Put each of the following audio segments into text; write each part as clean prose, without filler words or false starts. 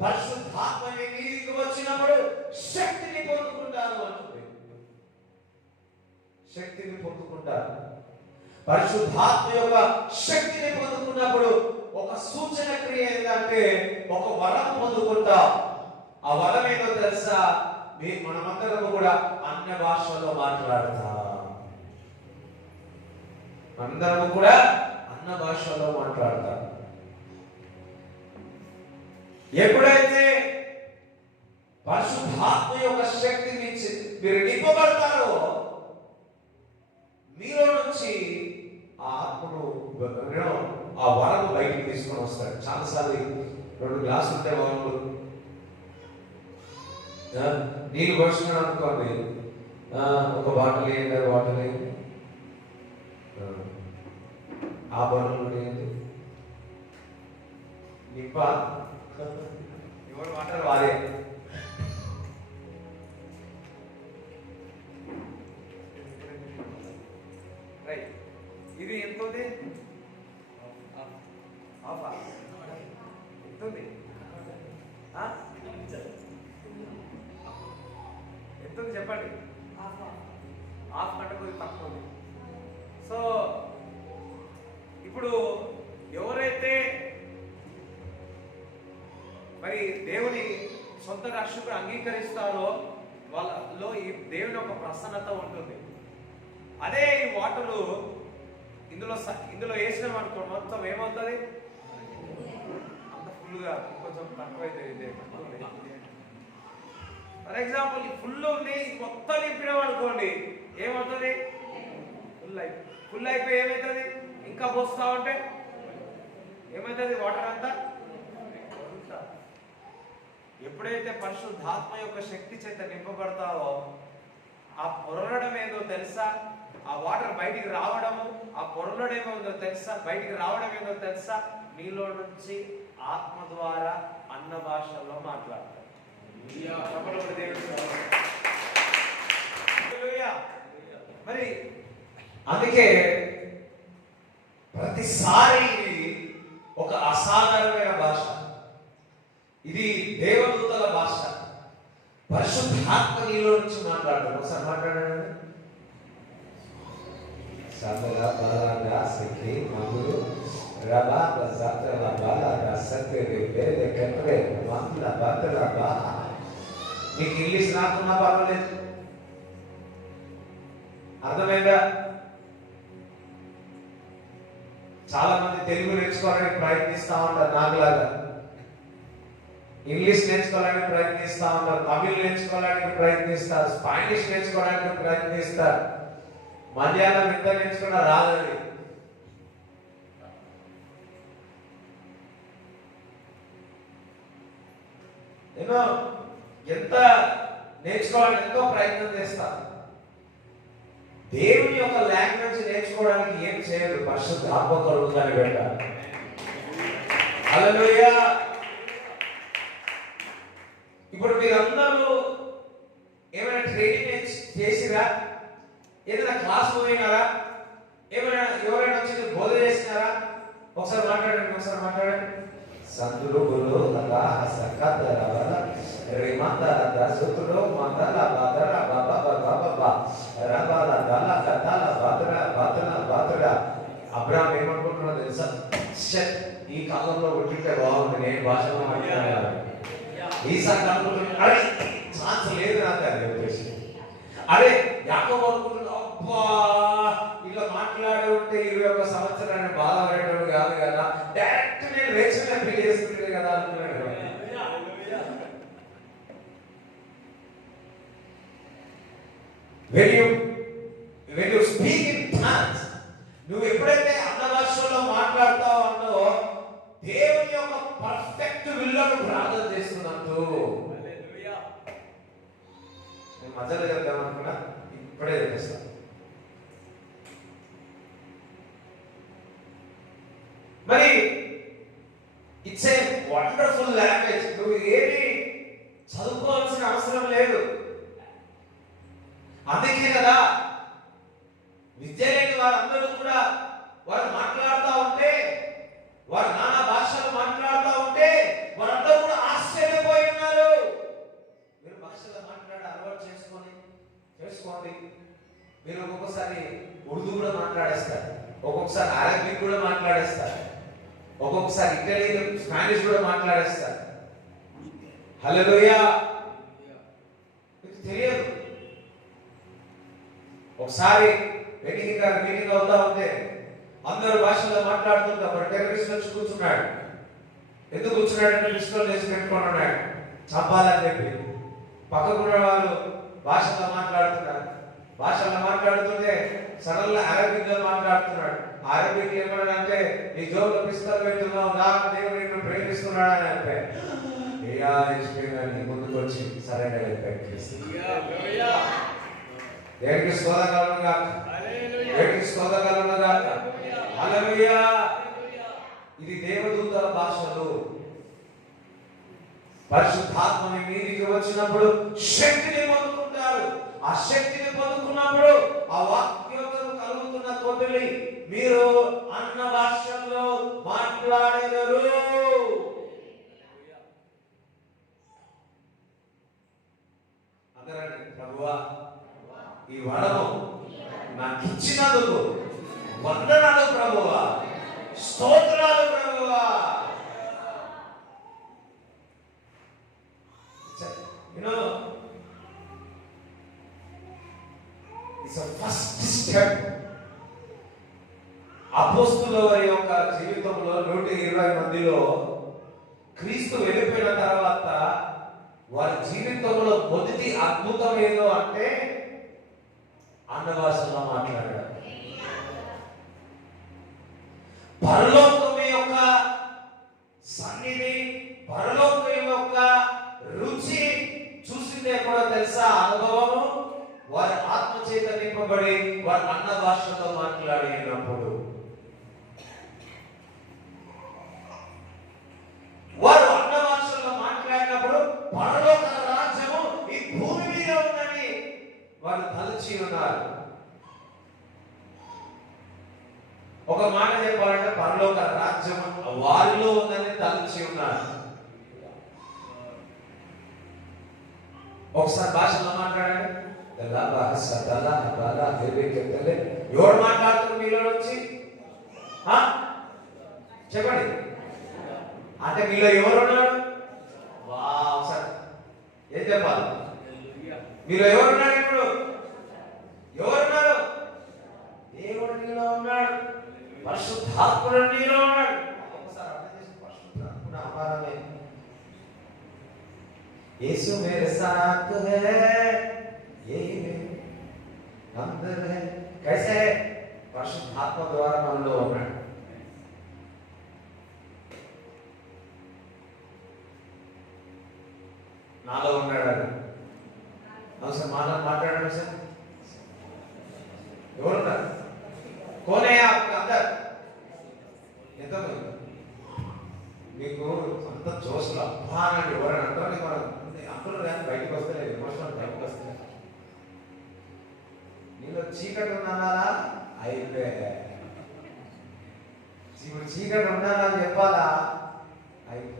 పరిశుద్ధాత్మ నీకు వచ్చినప్పుడు శక్తిని పొందుకుంటారు అంటుంది. శక్తిని పొందుకుంటారు. పరిశుద్ధాత్మ యొక్క శక్తిని పొందుకున్నప్పుడు ఒక సూచన క్రియ ఏంటంటే ఒక వరం పొందుకుంటాం. ఆ వరం ఏదో తెలుసా? మనమందరం కూడా అన్య భాషల్లో మాట్లాడతాం. అందరము కూడా అన్న భాషలో మాట్లాడతారు. ఎప్పుడైతే పరిశుద్ధాత్మ యొక్క శక్తి మీరు నింపబడతారో మీలో నుంచి ఆ ఆత్మను ఆ వరము బయటికి తీసుకొని వస్తాడు. చాలాసార్లు 2 గ్లాసులు ఉంటే వాళ్ళు నీళ్ళు పోసుకున్నాడు అనుకోండి, ఒక బాటిల్ వేయండి, బాటిల్ వేయండి, ఆ బాటిల్ వేయండి, నింప ఎవరు వాటర్ వారే. రైట్, ఇది ఎంత ఉంది? ఎంతుంది? ఎంతుంది చెప్పండి. హాఫ్ కంటే కొద్దిగా తక్కువ ఉంది. సో ఇప్పుడు ఎవరైతే మరి దేవుని సొంత రక్షకుడు అంగీకరిస్తారో వాళ్ళలో ఈ దేవుని యొక్క ప్రసన్నత ఉంటుంది. అదే ఈ వాటరు ఇందులో వేసినాం అనుకో మొత్తం ఏమవుతుంది? అంత ఫుల్గా కొంచెం తక్కువైతే. ఫర్ ఎగ్జాంపుల్ ఈ ఫుల్ ఉంది, మొత్తం నింపినాం అనుకోండి, ఏమవుతుంది? ఫుల్ అయిపోయి ఏమవుతుంది? ఇంకా పోస్తా ఉంటే ఏమవుతుంది? వాటర్ అంతా. ఎప్పుడైతే పరిశుద్ధాత్మ యొక్క శక్తి చేత నింపబడతావో ఆ పొరలడం ఏదో తెలుసా? ఆ వాటర్ బయటికి రావడము, ఆ పొరలడం ఏదో తెలుసా? బయటికి రావడం ఏదో తెలుసా? నీలో నుంచి ఆత్మ ద్వారా అన్న భాషల్లో మాట్లాడతారు. మరి అందుకే ప్రతిసారి ఒక అసాధారణమైన భాష, ఇది దేవదూతల భాష. పరిశుద్ధాత్మ నీలో నుంచి మాట్లాడతారు. ఒకసారి మాట్లాడండి. సదరా బాలాగా సఖి మధురు రబా బజాతల బాలాగా సత్య రేపే కట్రే మంత్ల బాతల బా. మీకు ఇంగ్లీష్ రాకున్నా పర్వాలేదు, అర్థమైందా? చాలా మంది తెలుగు నేర్చుకోవాలని ప్రయత్నిస్తా ఉంటారు, నాకులాగా ఇంగ్లీష్ నేర్చుకోవాలని ప్రయత్నిస్తా ఉంటారు, తమిళ్ నేర్చుకోవడానికి ప్రయత్నిస్తారు, స్పానిష్ నేర్చుకోవడానికి ప్రయత్నిస్తారు. మలయాళం ఎంత నేర్చుకున్నా రాదని. నేను ఎంత నేర్చుకోవాలని ఎంతో ప్రయత్నం చేస్తాను. దేవుని యొక్క లాంగ్వేజ్ నేర్చుకోవడానికి ఏం చేయదు, పరిశుద్ధాత్మ కలుగుతానే పెట్టాలి. హల్లెలూయా. ఇప్పుడు మీరందరూ ఏమైనా ట్రైనింగ్ చేసిరా? ఏదైనా క్లాస్ పోయినారా? ఏమైనా ఎవరైనా వచ్చి బోధ చేసినారా? ఒకసారి మాట్లాడండి, ఒకసారి మాట్లాడండి. సంతులు గురు అలా సకదర వల రిమందర దసుతులు మందల బదర బాబా బాబా బాబా రబాల దల కదల బదర బదల బదర. అబ్రాహాం ఏమనుకుంటున్నాడో తెలుసా? ఈ కాలంలో పుట్టింటే బాగుంది, నేను భాషలో మాట్లాడాను. ఈసారి అనుకుంటున్నాను, అరే ఛాన్స్ లేదు నాకు అని చెప్పేసి. అరే యాకోబు అనుకుంటున్నాడు, అబ్బా ఇలా మాట్లాడే ఉంటే 21 సంవత్సరాన్ని బాధపడేటప్పుడు కాదు కదా, డైరెక్ట్ నేను రేచుగా పెళ్లి చేసుకుంటే కదా అనుకున్నాడు. When you speak in tongues, నువ్వు ఎప్పుడైతే అన్న భాషలో మాట్లాడతావు అన్నో దేవుని యొక్క పర్ఫెక్ట్ విల్లను ప్రార్థన చేస్తున్నట్టు. నేను మధ్యలో చెప్తామనుకున్నా, ఇప్పుడే చెప్పేస్తాను. మరి ఇట్స్ ఏ వండర్ఫుల్ లాంగ్వేజ్. నువ్వు ఏమి చదువుకోవాల్సిన అవసరం లేదు. అందుకే కదా విద్య లేని వారందరూ కూడా వారు మాట్లాడుతూ ఉంటే, వారు నానా భాషలు మాట్లాడుతూ ఉంటే వారందరూ కూడా ఆశ్చర్య ఒక్కొక్కసారి ఇటలీ స్పానిష్ కూడా మాట్లాడేస్తారు. హల్లెలూయా. మీకు తెలియదు. ఒకసారి మీటింగ్ అవుతా ఉంటే అందరూ భాషలో మాట్లాడుతుంటారు. టెర్రరిస్ట్ వచ్చి కూర్చున్నాడు. ఎందుకు కూర్చున్నాడంటే పిస్టల్ వేసి పెట్టుకొని ఉన్నాడు, చంపాలని చెప్పి. పక్కకున్న వాళ్ళు భాషలో మాట్లాడుతున్నారు. భాషలో మాట్లాడుతుంటే సడన్ గా అరబిక్ లో మాట్లాడుతున్నాడు. అరబిక్ ఏమన్నాడంటే, నీ జోబులో పిస్తల్ పెట్టున్నావు, నా దేవుడు నిన్ను ప్రేమిస్తున్నాడు అని అంటే ముందుకు వచ్చి సరైన దేవుడికి స్తోత్రకలుగునుగా, దేవుడికి స్తోత్రకలుగునుగా. హల్లెలూయా. ఇది దేవదూతల భాషలు. పరిశుద్ధాత్మని మీదికి వచ్చినప్పుడు శక్తిని పొందుకుంటారు. ఆ శక్తిని పొందుకున్నప్పుడు ఆ వాక్యోక్తము కలుగుతున్న కొద్ది మీరు అన్న భాషల్లో మాట్లాడగలరు. అందరండి, ప్రభువా ఈ వరము నాకు ఇచ్చినందుకు వందనాలు ప్రభువా, స్తోత్రాలు ప్రభువా. You know, it's a first step. అపోస్తలుల యొక్క జీవితంలో 120 మందిలో క్రీస్తు వెళ్ళిపోయిన తర్వాత వారి జీవితంలో మొదటి అద్భుతం ఏదో అంటే అన్న భాషలో మాట్లాడారు. పరలోకం యొక్క సన్నిధి, పరలోకం యొక్క రుచి చూసిందే కూడా తెలుసా? అనుభవము. వారి ఆత్మ చేత నింపబడి వారి అన్న భాషలో మాట్లాడినప్పుడు వారు అన్న భాషలో మాట్లాడినప్పుడు పరలోక రాజ్యము ఈ భూమి మీద ఉందని వారు తలచి ఉన్నారు. ఒక మాట చెప్పాలంటే పరలోక రాజ్యం వారిలో ఉందని తలచి ఉన్నారు. ఒకసారి భాషలో మాట్లాడండి. ఎవరు మాట్లాడుతున్నారు మీలో నుంచి? చెప్పండి. అంటే మీలో ఎవరు ఉన్నాడు? ఒకసారి ఏం చెప్పాలి? మీలో ఎవరున్నాడు? ఇప్పుడు ఎవరున్నారు? దేవుడు నీలో ఉన్నాడు, పరిశుద్ధాత్ముడు నీలో ఉన్నాడు. ఒకసారి అర్థం చేసి పరిశుద్ధాత్ముడు అపారమే. यीशु मेरे साथ है, यही मेरे अंदर है. कैसे है? పరిశుద్ధాత్మ ద్వారా మనలో ఉన్నాడు. నాలో ఉన్నాడు. సార్ మాట్లాడండి సార్. ఎవరున్నారు? కోనే అందరు ఎంతమంది మీకు అంత జోష్లో అబ్బా అని ఎవరైనా అంటారు? మనం అంటున్నారు కానీ బయటకు వస్తే విమర్శలు బయటకు వస్తాయి. నీలో చీకటి ఉన్నానా? అయిపోయా. ఇప్పుడు చీకటి ఉన్నానా అని చెప్పాలా? అయిపోయి.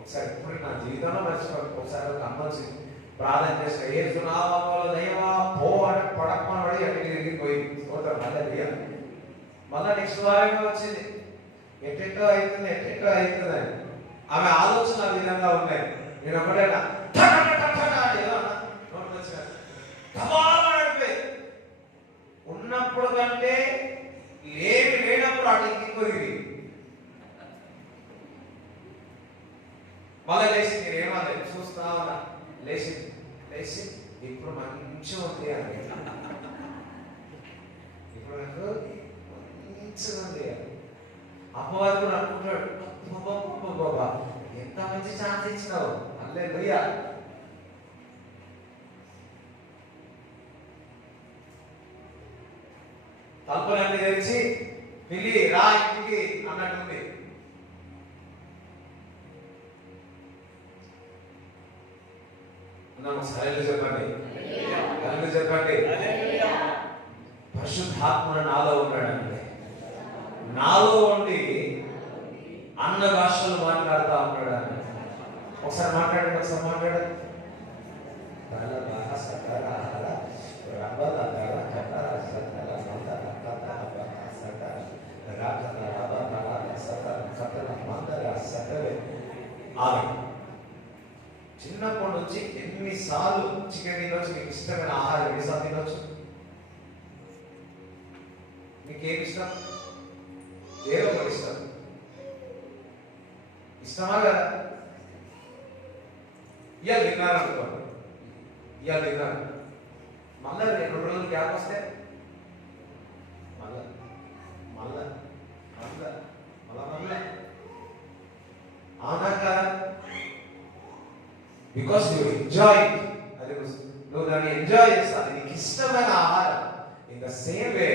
ఒకసారి ఇప్పుడు నా జీవితంలో మర్చిపోయి ఒకసారి ఒక అమ్మచ్చి ప్రార్థన చేస్తే ఏసునామములో దైవా పో అని పడకమని పడి అటు తిరిగిపోయి మళ్ళా నెక్స్ట్ వారంగా వచ్చింది. ఎట్టెట్టో అవుతుంది అని ఆమె ఆలోచన ఆ విధంగా ఉన్నాయి. నేను ఒకటేనా ఉన్నప్పుడు కంటే లేనప్పుడు అటు ఇంకిపోయి మళ్ళీ లేచింది. నేను ఏమన్నా చూస్తా ఉన్నా. లేచి ఇప్పుడు మంచిగా ఉంది అని, ఇప్పుడు నాకు మంచిగా ఉంది అని అమ్మవారు కూడా అనుకుంటాడు. బాబా ఎంత మంచి ఛాన్స్ ఇచ్చినావు. హల్లెలూయా. తలుపులన్నీ తెరిచి పిల్లి రా ఇంటికి అన్నట్టుంది. సరైన చెప్పండి, చెప్పండి. పరిశుద్ధాత్ముడు నాలో ఉన్నాడంటే నాలో ఉండి అన్న భాషలు మాట్లాడుతూ ఉన్నాడు. ఒకసారి మాట్లాడండి. ఆగండి. చిన్నప్పటి నుంచి ఎన్నిసార్లు చికెన్ తినొచ్చు? మీకు ఇష్టమైన ఆహారం ఎన్నిసార్లు తినొచ్చు? మీకేమి ఇష్టం? ఏదో ఒకటి ఇష్టం. ఇష్టమా కదా? ఇవాళ తిన్నారు అనుకోండి, ఇవాళ తిన్నారు, మళ్ళా 2 రోజులు గ్యాప్ వస్తే మళ్ళా మళ్ళా మళ్ళా మళ్ళా మళ్ళా అవునా కదా? Because you enjoy. అది నువ్వు దాన్ని ఎంజాయ్ చేస్తావు, నీకు ఇష్టమైన ఆహారం. ఇన్ ద సేమ్ వే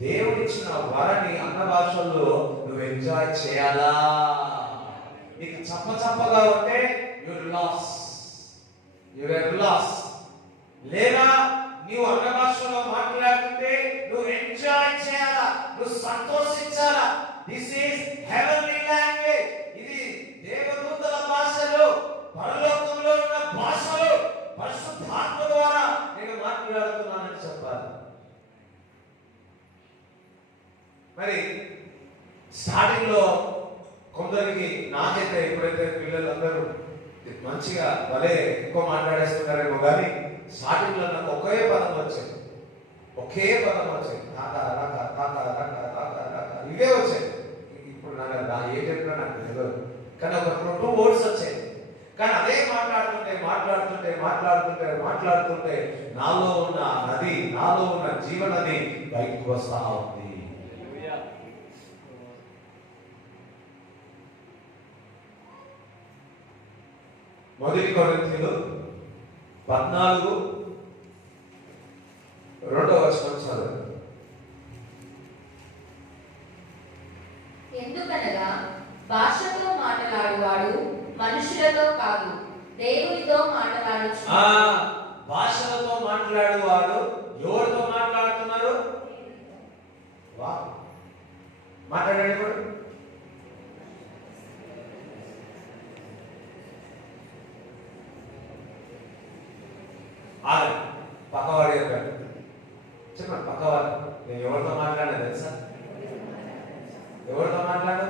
దేవుడు ఇచ్చిన వరాన్ని అన్న భాషల్లో నువ్వు ఎంజాయ్ చేయాలా? నీకు చప్పగా ఉంటే యువర్ లాస్, యువర్ లాస్. లేదా నీవు అన్న భాషలో మాట్లాడుతుంటే నువ్వు ఎంజాయ్ చేయాలా, నువ్వు సంతోషించాలా. This is heavenly language. ఇది దేవదూతల భాషలు, పరలోకంలో ఉన్న భాషలు, పరిశుద్ధాత్మ ద్వారా నేను మాట్లాడుతున్నానని చెప్పాలి. మరి స్టార్టింగ్ లో కొందరికి, నాకైతే ఎప్పుడైతే పిల్లలందరూ మంచిగా భలే ఎక్కువ మాట్లాడేస్తున్నారేమో కానీ స్టార్టింగ్ లో నాకు ఒకే పదం వచ్చేది, ఇవే వచ్చాయి. ఇప్పుడు నాకు ఏ చెప్పినా నాకు తెలియదు, కానీ ఒక 2 వర్డ్స్ వచ్చాయి. కానీ అదే మాట్లాడుతుంటే నాలో ఉన్న నది, నాలో ఉన్న జీవనది బయటకు వస్తా ఉంది. మొదటి కొరింథీయులు 14:2 ఎందుకనగా భాషతో మాట్లాడువాడు మనుషులతో కాదు, దేవునితో మాట్లాడుచు. భాషలతో మాట్లాడువాడు ఎవరితో మాట్లాడుతున్నారు? మాట్లాడండి. ఇప్పుడు పక్కవాడు చెప్పాడు, చెప్పండి. పక్కవాడు నేను ఎవరితో మాట్లాడినా తెలుసా? ఎవరితో మాట్లాడు?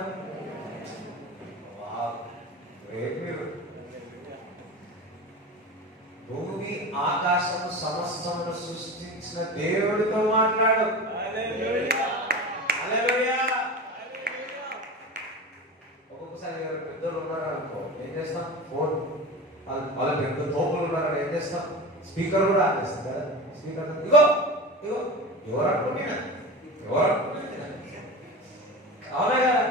భూమి ఆకాశము సమస్తమును సృష్టించిన దేవుడితో మాట్లాడు. ఒక్కొక్కసారి ఎవరు పెద్దలు ఉన్నారనుకో ఏం చేస్తాం? ఫోన్ వాళ్ళ పెద్ద తోపులు ఉన్నారని ఏం చేస్తాం? స్పీకర్ కూడా ఆన్ చేస్తాం కదా. స్పీకర్ ఇగో ఇగో ఎవరు అనుకుంటున్నా, అవునా కదా?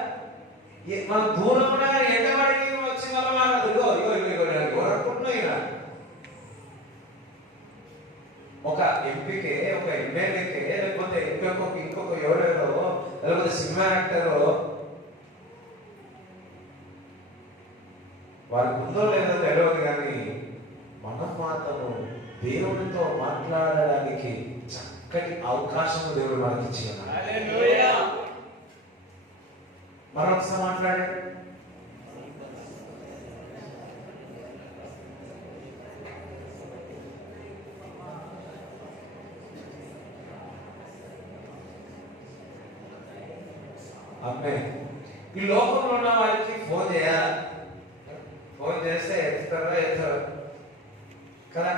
మన దూరం ఎండబడి వచ్చి మనం మాట్లాడదు. ఇగో ఇగో ఇగో ఎవరు అనుకుంటున్నా? ఒక ఎంపీకే, ఒక ఎమ్మెల్యేకే, లేకపోతే ఇంకొక ఎవరెవరో, లేకపోతే సినిమా యాక్టరో వారికి ఉందో లేదో తెలియదు, కానీ మనం మాత్రము దేవుడితో మాట్లాడడానికి చక్కటి అవకాశం దేవుడు మనకి ఇచ్చాడు. మరొకసారి మాట్లాడండి. అమ్మే ఈ లోకంలో ఉన్న వారికి ఫోన్ చేయాలి. ఫోన్ చేస్తే ఎత్తుతారో ఎత్తారు కదా.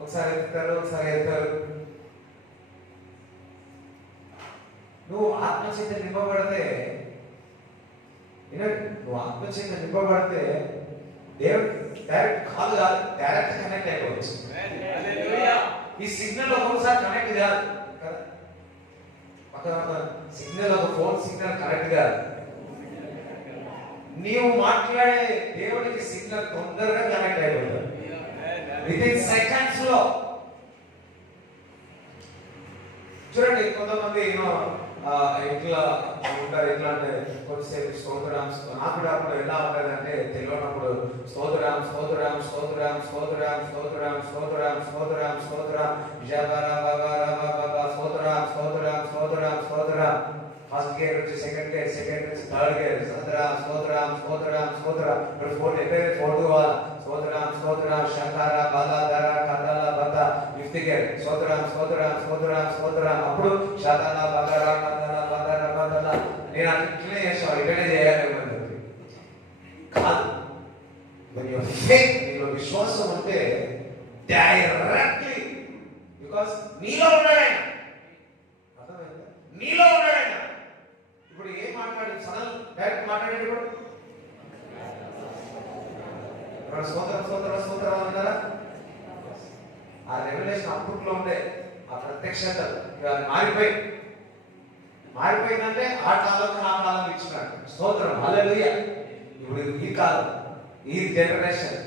ఒకసారి ఎత్తుతారు, ఒకసారి ఎత్తారు. నువ్వు ఆత్మచేత నింపబడితే, నువ్వు ఆత్మచేత నింపబడితే దేవుడు డైరెక్ట్ కాదు, డైరెక్ట్ కనెక్ట్ అయిపోవచ్చు. ఈ సిగ్నల్ ఒక్కొక్కసారి కనెక్ట్ కాదు కదా. సిగ్నల్, ఒక ఫోన్ సిగ్నల్ కరెక్ట్ కాదు. నీవు మాట్లాడే దేవుడికి సిగ్నల్ తొందరగా కనెక్ట్ అయిపోతుంది, వితిన్ సెకండ్స్ లో. చూడండి, కొంతమంది ఇట్లా ఉంటారు. ఎట్లా అంటే కొద్దిసేపు స్తోత్రం, నాకు అప్పుడు ఎలా ఉంటుంది అంటే తెలియనప్పుడు స్తోత్రం స్తోత్రం స్తోత్రం స్తోత్రం స్తోత్రం స్తోత్రం స్తోత్రం స్తోత్రం స్తోత్రం స్తోత్రం స్తోత్రం స్తోత్రం. ఫస్ట్ గేర్ నుంచి సెకండ్ గేర్, సెకండ్ నుంచి థర్డ్ గేర్, స్తోత్రం స్తోత్రం స్తోత్రం స్తోత్రం. ఇప్పుడు 4 వాళ్ళ స్తోత్రం స్తోత్రం శంకర బాధాధర కథల బత. ఫిఫ్త్ గేర్ స్తోత్రం స్తోత్రం స్తోత్రం స్తోత్రం. అప్పుడు శతల బదర కథల బదర బదల. నేను అట్లనే చేసాను, ఇక్కడే చేయాలి కాదు. when your faith, నీలో విశ్వాసం ఉంటే డైరెక్ట్లీ, బికాస్ నీలో ఉన్నాడు ఆయన. అర్థమైందా? నీలో ఉన్నాడు ఆయన. ఇప్పుడు ఏం మాట్లాడి సడన్ డైరెక్ట్ మాట్లాడేది ఇప్పుడు సోదర సోదర సోదర అన్నారా? ఆ రెవల్యూషన్ అప్పట్లో ఉండే ఆ ప్రత్యక్షత మారిపోయిందంటే ఆ కాలం ఇచ్చినాడు. స్తోత్రం, హల్లెలూయా. ఇప్పుడు ఈ కాలం, ఈ generation,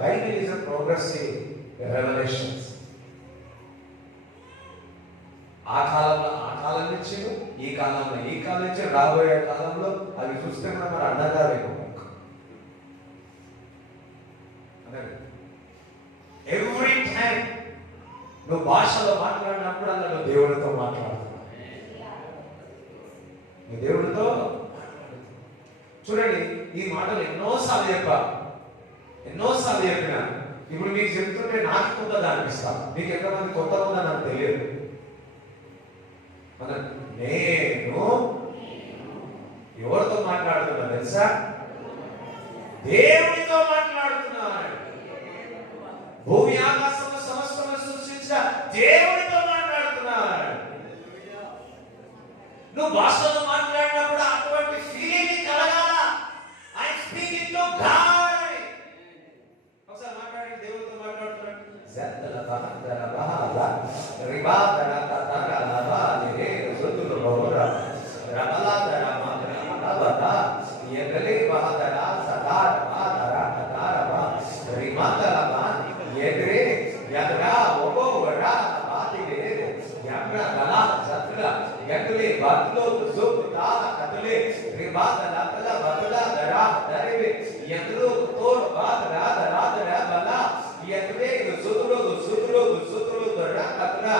Bible is a progressive revolutions. ఆ కాలం నుంచి ఈ కాలం నుంచి రాబోయే కాలంలో అవి చూస్తే కూడా మరి అన్నగారు ఎవ్రీ టైం నువ్వు భాషలో మాట్లాడినప్పుడు అలా దేవుడితో మాట్లాడుతున్నావు. దేవుడితో చూడండి, ఈ మాటలు ఎన్నోసార్లు చెప్పినా ఇప్పుడు మీకు చెప్తుంటే నాకు కొత్తగా అనిపిస్తా. మీకు ఎంతమంది కొత్తగా ఉందా నాకు తెలియదు. నేను ఎవరితో మాట్లాడుతున్నా తెలుసా? దేవుడితో మాట్లాడుతున్నాను. భూమి ఆకాశము సమస్తము సృష్టించిన దేవుడితో మాట్లాడుతున్నాడు. నువ్వు భాషలో మాట్లాడినప్పుడు అటువంటి ఫీలింగ్ కలగాల. I speaking to God. ఒకసారి మాట్లాడి దేవుడితో మాట్లాడుతున్నాడు. జద్దల బహదర బహద రిబాదర తతర లబాలిరే జుదుల బహుర రబలాదర మగర మగవద యగలే బహదర సదార బాదర తతర బా రిమాదర బా ఎదురే ఎదురా ఒగో వరా బాతిలే యమ్రా గలా సత్ర యగలే బాత్లో జోపు తాల కదలే రిబాదల కల బదల దరా దరివే యదురు తోర్ బాదరా దరా దరా బలా యదురే జుదులో దరా కదరా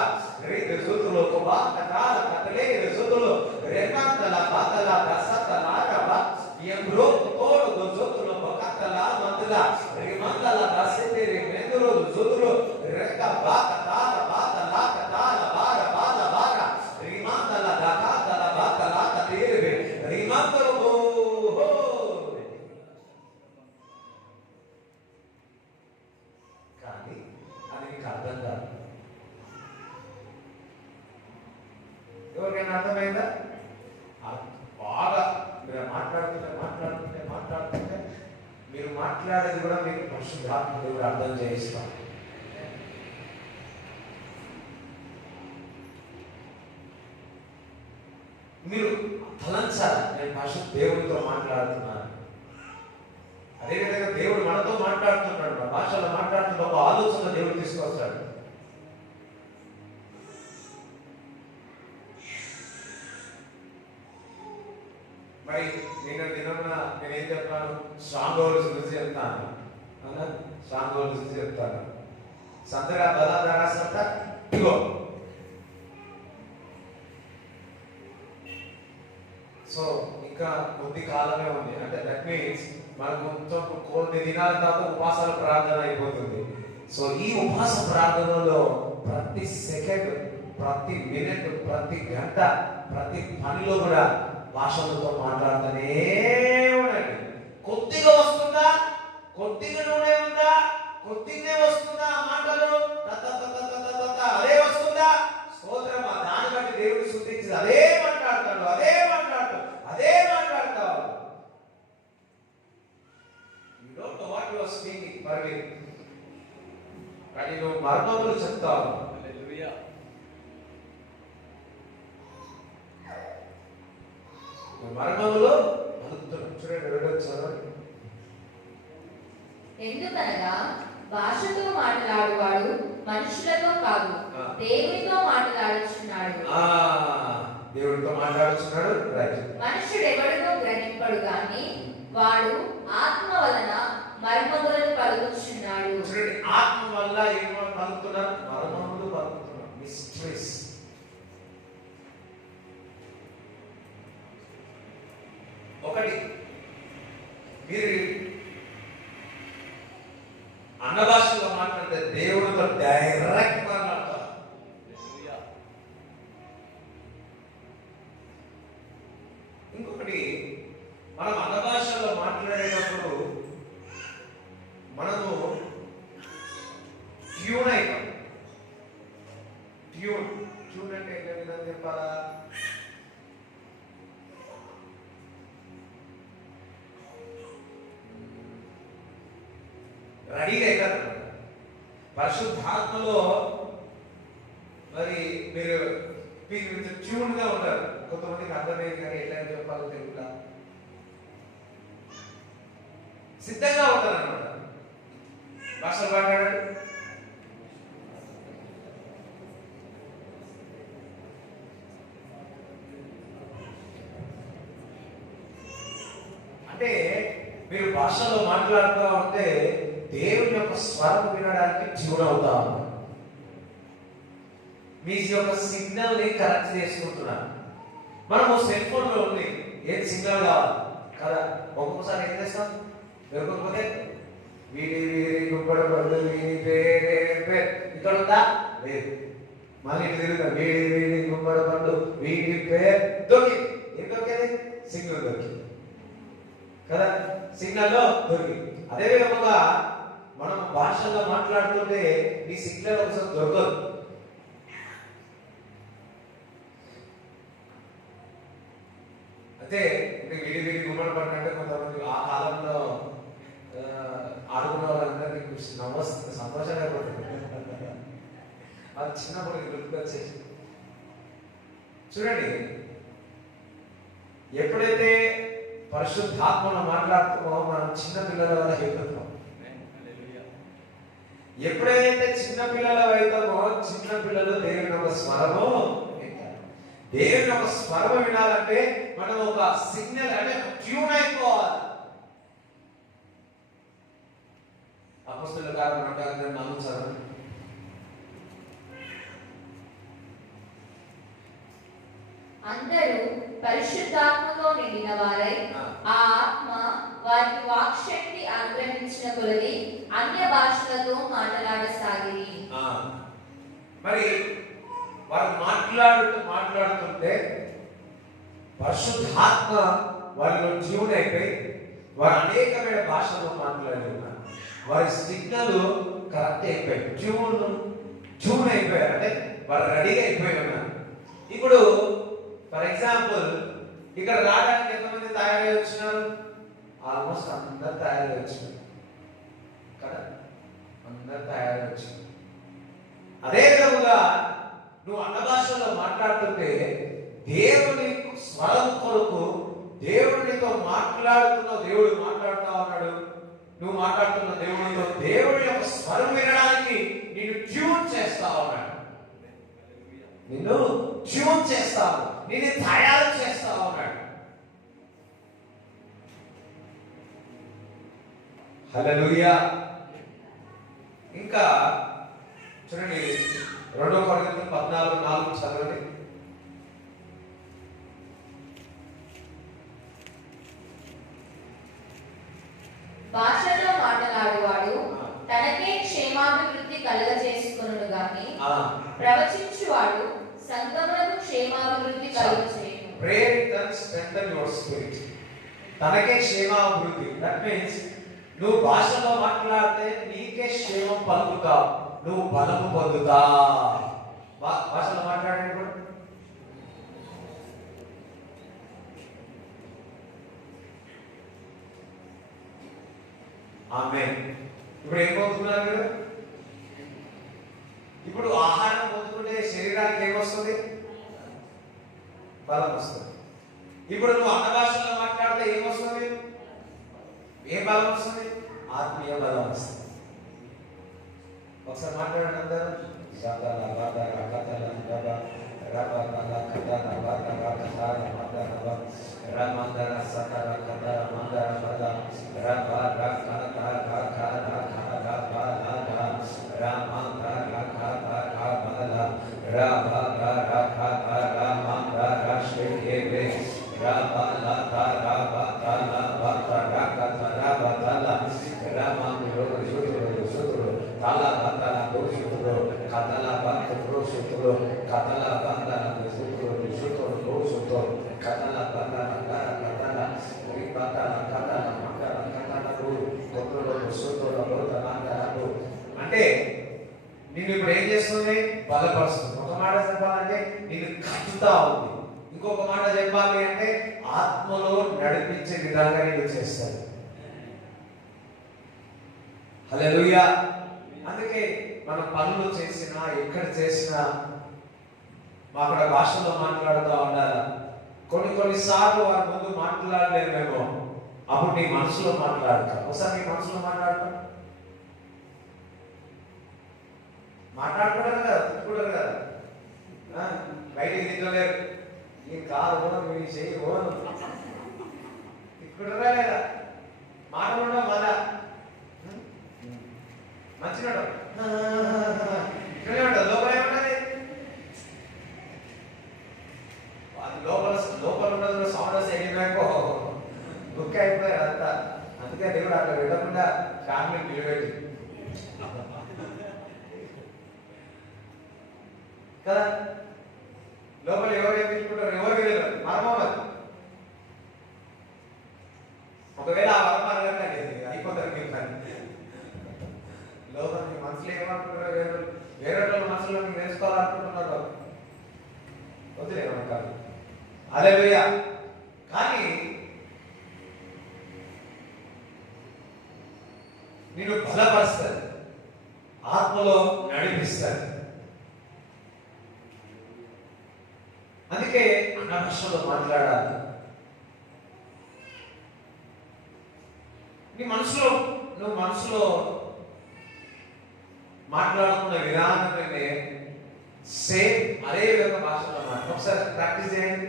రే జుదులో కోబా కతాల కదలే జుదులో రేకాతల బాదల దసతల రబా యమ్రో తోర్ జుదులో బకతల మందల రిమందల దసతే రే మెదురు జుదులో రేక బాకతాల బాదల కతాల బార బాల బార రిమందల దకాతల బాకల కతేరే రిమందరు హో. కానీ అది నీకు అర్థం కాదు. ఎవరికైనా అర్థమైందా? బాగా మీరు మాట్లాడుతుంటే మీరు మాట్లాడేది కూడా మీకు పరిశుద్ధాత్మ దేవుడు అర్థం చేయిస్తాం. మీరు తలంచాలి, నేను పరిశుద్ధ దేవుడితో మాట్లాడుతున్నాను. అదేవిధంగా దేవుడు మనతో మాట్లాడుతున్నాడు. మన భాషలో మాట్లాడుతున్న ఒక ఆలోచన దేవుడు తీసుకొస్తాడు. మరి నేనేం చెప్తాను? స్ట్రాంగ్ హోల్డ్స్ గురించి చెప్తాను. స్ట్రాంగ్ హోల్డ్స్ గురించి చెప్తాను. సంతగా బలాధార సంత ఇగో. సో ఇంకా కొద్ది కాలమే ఉంది. అంటే దట్ మీన్స్ మనకు కొన్ని దినాల తర్వాత ఉపాసన ప్రార్థన అయిపోతుంది. సో ఈ ఉపవాస ప్రార్థనలో ప్రతి సెకండ్, ప్రతి మినిట్, ప్రతి గంట, ప్రతి పనిలో కూడా భాషలతో మాట్లాడుతూనే ఉండండి. కొద్దిగా వస్తుందా, కొద్దిగా నూనె ఉందా, కొద్దిగా వస్తుందా మాటలు, అదే వస్తుందా స్తోత్రం. దాన్ని బట్టి దేవుడు శుద్ధించి అదే మాట్లాడతాడు. You don't know what you are speaking, Parveen. కానీ నువ్వు మర్మములు చెప్తావు. మర్మములో చూడండి. ఎందుకనగా భాషతో మాట్లాడువాడు మనుషులతో కాదు, దేవునితో మాట్లాడుచున్నాడు. దేవుడితో మాట్లాడుచున్నాడు. మనుషుడెవడునో గ్రహింపడు గాని వాడు ఆత్మ వలన మర్మములను పలుకుచున్నాడు. చూడండి, ఆత్మ వల్ల ఏమో పలుకుతున్నారు, మర్మములు పలుకుతున్నారు, మిస్టరీస్. ఒకటి, మీరు అన్న భాషలో మాట్లాడితే దేవుడితో డైరెక్ట్ మాట్లాడతారు. ఇంకొకటి, మనం అన్న భాషలో మాట్లాడేటప్పుడు మనము ట్యూన్ అయిపోతాం. ట్యూన్ ట్యూన్ అంటే ఏ విధంగా చెప్పాలా? రెడీగా అవుతారు. పరిశుద్ధాత్మలో మరి మీరు ట్యూన్ గా ఉంటారు. కొంతమందికి అర్థమయ్యేది కానీ ఎట్లా చెప్పాలో తెలుగులా సిద్ధంగా ఉంటారు అన్నమాట. భాషలు మాట్లాడారు. అంటే మీరు భాషలో మాట్లాడుతూ ఉంటే దేవుని యొక్క స్వరం వినడానికి ట్యూన్ అవుతా ఉన్నారు. మీ యొక్క సిగ్నల్ ని కరెక్ట్ చేసుకుంటున్నారు. మనము సెల్ ఫోన్ లో ఉంది ఏది సిగ్నల్ కావాలి కదా, ఒక్కొక్కసారి ఏం చేస్తాం దొరకకపోతే వీడి వీడి గుప్పడపడు వీడి పేరే పేరు ఇక్కడ ఉందా లేదు, మళ్ళీ తిరుగుతాం వీడి వీడి గుప్పడపడు వీడి పేరు దొరికింది. ఏం దొరికేది? సిగ్నల్ దొరికింది కదా, సిగ్నల్ లో దొరికింది. అదే విధంగా మనం భాషల్లో మాట్లాడుతుంటే ఈ సిగ్నల్ ఒకసారి దొరకదు. అయితే వీడి వీడి గుమ్మడి పడినట్టే కొంతమంది ఆ కాలంలో ఆడుకున్న వాళ్ళందరికీ సంతోషంగా పడుతుంది. అది చిన్నప్పుడు గుర్తుకొచ్చేసి చూడండి, ఎప్పుడైతే పరిశుద్ధాత్మను మాట్లాడుతామో మనం చిన్న పిల్లల వల్ల అయిపోతాం. ఎప్పుడైతే చిన్న పిల్లలు అవుతామో చిన్న పిల్లలు దేవుని ఒక స్వరము, దేవుని ఒక స్వరం వినాలంటే మనం ఒక సిగ్నల్ అంటే ట్యూన్ అయిపోవాలి. అపొస్తలుల కార్యములు అంటారు 4 చదవండి. అందరూ పరిశుద్ధాత్మతో నిండిన వారై ఆ ఆత్మ వారికి వాక్శక్తి అనుగ్రహించిన కొలది అన్య భాషలతో మాట్లాడసాగిరి. మరి వారు మాట్లాడుతుంటే పరిశుద్ధాత్మ వారిలో ట్యూన్ అయిపోయి వారు అనేకమైన భాషలో మాట్లాడి ఉన్నారు. వారి సిగ్నల్ కరెక్ట్ అయిపోయి ట్యూన్ అయిపోయారు. అంటే వారు రెడీగా అయిపోయి ఉన్నారు. ఇప్పుడు ఫర్ ఎగ్జాంపుల్ ఇక్కడ రావడానికి ఎంతమంది తయారై వచ్చినారు? ఆల్మోస్ట్ అందరు తయారై వచ్చినారు కదా, అందరు తయారై వచ్చినారు. అదే విధముగా నువ్వు అన్న భాషలో మాట్లాడుతుంటే దేవుని స్వరం కొరకు దేవుడితో మాట్లాడుతున్నావు. దేవుడు మాట్లాడుతా ఉన్నాడు, నువ్వు మాట్లాడుతున్న దేవుడితో దేవుడి యొక్క స్వరం వినడానికి నిన్ను ట్యూన్ చేస్తా ఉన్నాడు. నిన్ను ట్యూన్ చేస్తావు, నిన్ను తయారు చేస్తా ఉన్నాడు. హల్లెలూయా. ఇంకా చూడండి 2 కొరింథీయులు 14:4 చదవండి. భాషలో మాట్లాడేవాడు తనకే క్షేమాభివృద్ధి కలుగజేసుకొనును గాని ప్రవచించువాడు సంఘమునకు క్షేమాభివృద్ధి కలుగజేయును. Pray that strengthen your spirit. తనకే క్షేమాభివృద్ధి. That means నువ్వు భాషలో మాట్లాడితే నీకే క్షేమం పలుకుతావు, నువ్వు బలము పొందుతావు. భాషలో మాట్లాడేటప్పుడు ఆమేన్. ఇప్పుడు ఏం పొందుతున్నారు మీరు? ఇప్పుడు ఆహారం పొందుకుంటే శరీరానికి ఏమొస్తుంది? బలం వస్తుంది. ఇప్పుడు నువ్వు అన్న భాషలో మాట్లాడితే ఏమొస్తుంది? ఏం బలం వస్తుంది? ఆత్మీయ బలం వస్తుంది. ఒకసారి మాట్లాడండి అందరూ. బలపరుస్తుంది. ఒక మాట చెప్పాలంటే నిన్ను కట్టుతా ఉంది. ఇంకొక మాట చెప్పాలి అంటే ఆత్మలో నడిపించే విధంగా నీకు చేస్తాడు. హల్లెలూయా. అందుకే మనం పనులు చేసినా ఎక్కడ చేసినా అక్కడ భాషలో మాట్లాడుతూ ఉండాలి. కొన్నిసార్లు వారి ముందు మాట్లాడలేమేమో, అప్పుడు నీ మనసులో మాట్లాడతా. ఒకసారి నీ మనసులో మాట్లాడతాం, మాట్లాడకూడదు కదా, తిట్టుకూడదు కదా. బయటికి తిట్టలేరు, నీ కాదు మీ చెయ్యి ఓను తిట్టుకుంటారా లేదా? మాట్లాడడం మళ్ళా మంచిగా ఇక్కడే ఉంటుంది. లోపల ఏముంటది? లోపల ఉన్నది సౌండ్ వస్తే ఎగిరిపోయాకో బుక్ అయిపోయారు అంతా. అందుకే దేవుడు అట్లా వెళ్ళకుండా ఫ్యామిలీ నిలబెట్టి కదా. లోపల ఎవరు ఏం తీసుకుంటారు ఎవరికి తెలియదు, మర్మం అది. ఒకవేళ ఆ వరమార్గం అయిపోతారు మీ పని. లోపల మీ మనసులో ఏమనుకుంటారో వేరే వాళ్ళ మనసులో మీరు నేర్చుకోవాలనుకుంటున్నారు, వదిలేమని కాదు. హల్లెలూయా. కానీ నిన్ను బలపరుస్తుంది, ఆత్మలో నడిపిస్తుంది. అందుకే అన్న భాషలో మాట్లాడాలి. నీ మనసులో నువ్వు మనసులో మాట్లాడుతున్న విధానమే సేమ్ అదే విధంగా భాషలో మాట్లాడు. ఒకసారి ప్రాక్టీస్ చేయండి.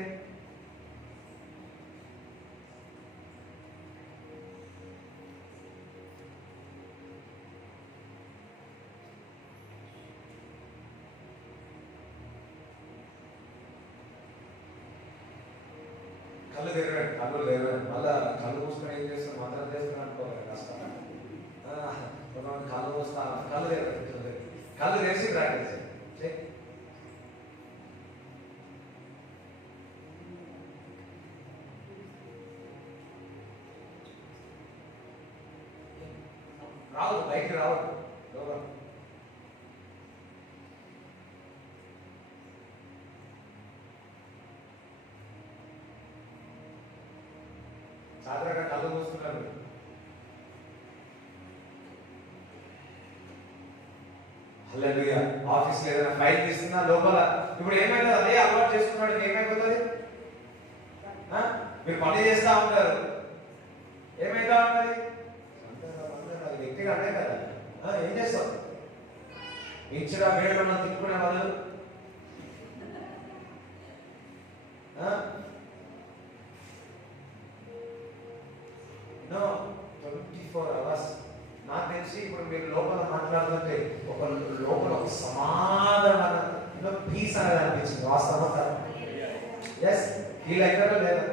కళ్ళు తెరవండి, కళ్ళు తెరవండి. మళ్ళా కళ్ళు మూసుకొని ఏం చేస్తాం, మంత్రం చేస్తాను అనుకోవాలి, కష్టం. కళ్ళు మూస్తా, కళ్ళు తెరవండి, కళ్ళు తెరిచి ప్రాక్టీస్ చేయండి. రావు బయటికి రావు. సాధారణంగా కళ్ళు మూస్తున్నారు. హల్లెలూయా. ఆఫీస్లో ఏదైనా ఫైల్ తీస్తున్నా లోపల ఇప్పుడు ఏమైనా అదే అలవాటు చేసుకున్నాడు, ఏమైపోతుంది? మీరు పని చేస్తా ఉంటారు, ఏమైతా ఉంటుంది? అది వ్యక్తిగా అంటే కదా. ఏం చేస్తావు? ఇచ్చినా వేడుకున్నా తిట్టుకునే వాళ్ళు నో 24 hours. నాకు తెలిసి ఇప్పుడు మీరు లోపల మాట్లాడుతుంటే ఒక లోపల ఒక సమాధానం పీస్ అనేది అనిపించింది. వాస్తవం ఎస్ ఫీల్ అయినారో లేదా?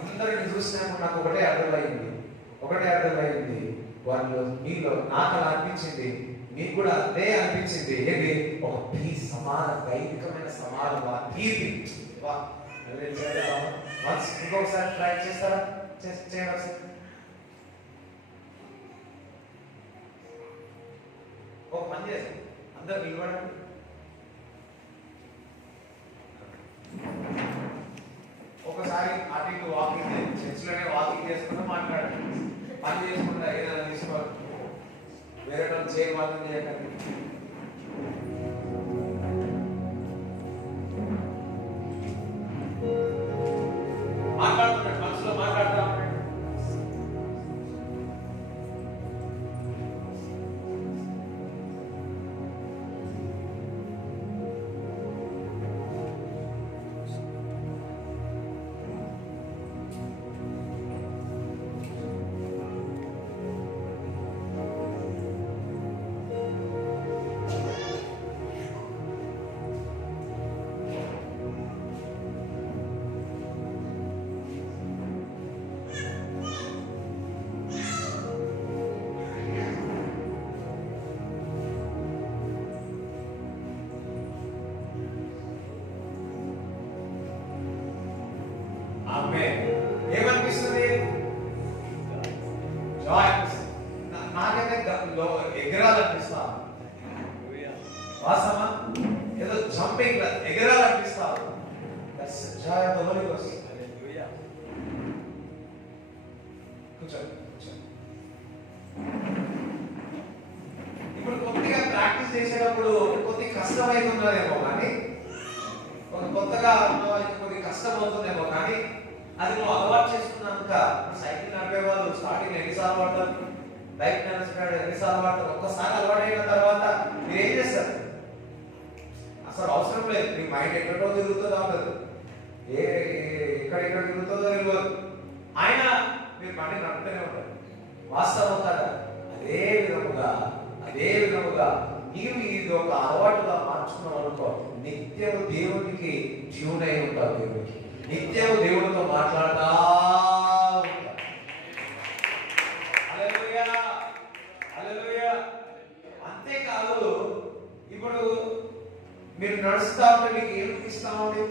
అందరిని చూసినప్పుడు నాకు ఒకటే అర్థమైంది. వాళ్ళు మీలో నాకు అలా అనిపించింది, మీకు కూడా అదే అనిపించింది. ఏంటి? ఒక పీస్ సమాధానం, దైవికమైన సమాధానం, ఆ తీపి. ఇంకొకసారి ట్రై చేస్తారా? చేయవలసి ఒక పని చేసి అందరు నిలబడండి. ఒకసారి అటు ఇటు వాకింగ్ చేయండి. చర్చిలోనే వాకింగ్ చేసుకుంటూ మాట్లాడండి. పని చేసుకుంటా ఏదైనా తీసుకోవాలి, వేరే వాళ్ళు చేయమాత్రం చేయకండి. మాట్లాడుతున్నాడు, మనసులో మాట్లాడుతా ఉన్నాడు. ఏమనిపిస్తుంది? జాయ్ నాకైతే ఎగరాలనిపిస్తా. వాస్తవా? ఏదో జంపింగ్ ఎగరాలనిపిస్తారు. That's joy of the holy ghost. కూర్చోండి కూర్చోండి. ఇప్పుడు కొద్దిగా ప్రాక్టీస్ చేసేటప్పుడు కొద్దిగా కష్టమవుతున్నదేమో కానీ, కొత్తగా ఉన్న వాళ్ళకి కొద్దిగా కష్టం అవుతుందేమో కానీ, అది నువ్వు అలవాటు చేసుకున్నాక సైకిల్ నడిపే వాళ్ళు స్టార్టింగ్ ఎన్నిసార్లు పడతారు, బైక్ నడిచినాడు ఎన్నిసార్లు పడతారు. ఒక్కసారి అలవాటు అయిన తర్వాత మీరు ఏం చేస్తారు? అసలు అవసరం లేదు. మీ మైండ్ ఎక్కడో తిరుగుతుందో ఉండదు, ఎక్కడెక్కడ తిరుగుతుందో తెలియదు. ఆయన మీరు బండి నడుపుతూనే ఉంటారు. వాస్తవం కదా. అదే విధముగా నీవు ఇది ఒక అలవాటుగా మార్చుకున్నావు అనుకో, నిత్యము దేవునికి ట్యూన్ అయి ఉంటావు. దేవుడికి నిత్యము దేవుడితో మాట్లాడుతూ ఉంటావు. హల్లెలూయా హల్లెలూయా. అంతేకాదు, ఇప్పుడు మీరు నడుస్తా ఉంటే మీకు ఏం ఇస్తా ఉంది?